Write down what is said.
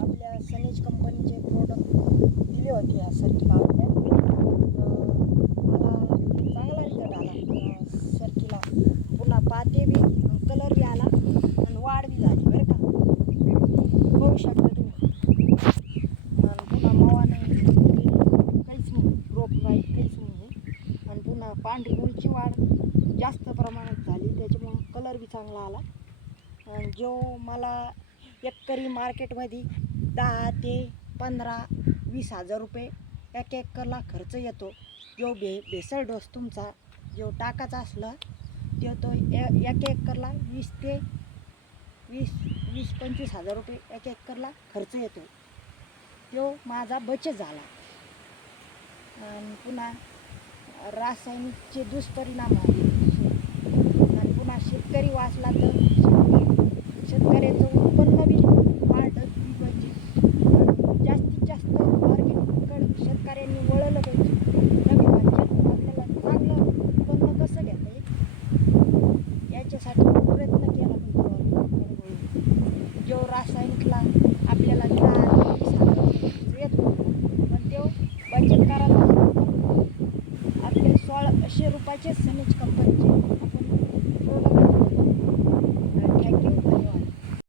आपल्या सनेज कंपनीचे प्रोडक्ट दिले होते या सर्कीला आपल्या. मला चांगला रिझल्ट आला सर्कीला. पुन्हा पाते बी, कलर बी आला आणि वाढ बी झाली बरं का. बघू शकता तुम्ही. आणि पुन्हा मावा नाही, काहीच नाही, रोप नाही, काहीच नाही. आणि पुन्हा पांढरी मुळची वाढ जास्त प्रमाणात झाली, त्याच्यामुळं कलर बी चांगला आला. आणि जो मला एकरी मार्केटमध्ये 10 ते 15-20 हजार रुपये एक एकरला खर्च येतो, जो भेसळ डोस तुमचा जो टाकाचा असला तो एक एकरला 20-25 हजार रुपये एक एकरला खर्च येतो. तो माझा बचत झाला. आणि पुन्हा रासायनिकचे दुष्परिणाम झाले. आणि पुन्हा शेतकरी वाचला तर शेतकऱ्याचं उत्पन्न बी वाढत बी पाहिजे. जास्तीत जास्त ऑर्गॅनिककडे शेतकऱ्यांनी वळलं पाहिजे. नवीन भाज्यात आपल्याला चांगलं उत्पन्न कसं घेता येईल याच्यासाठी प्रयत्न केला पाहिजे. जो रासायनिकला आपल्याला 10-20 हजार येतो, पण तो बचत करायला आपले 1600 रुपयाचे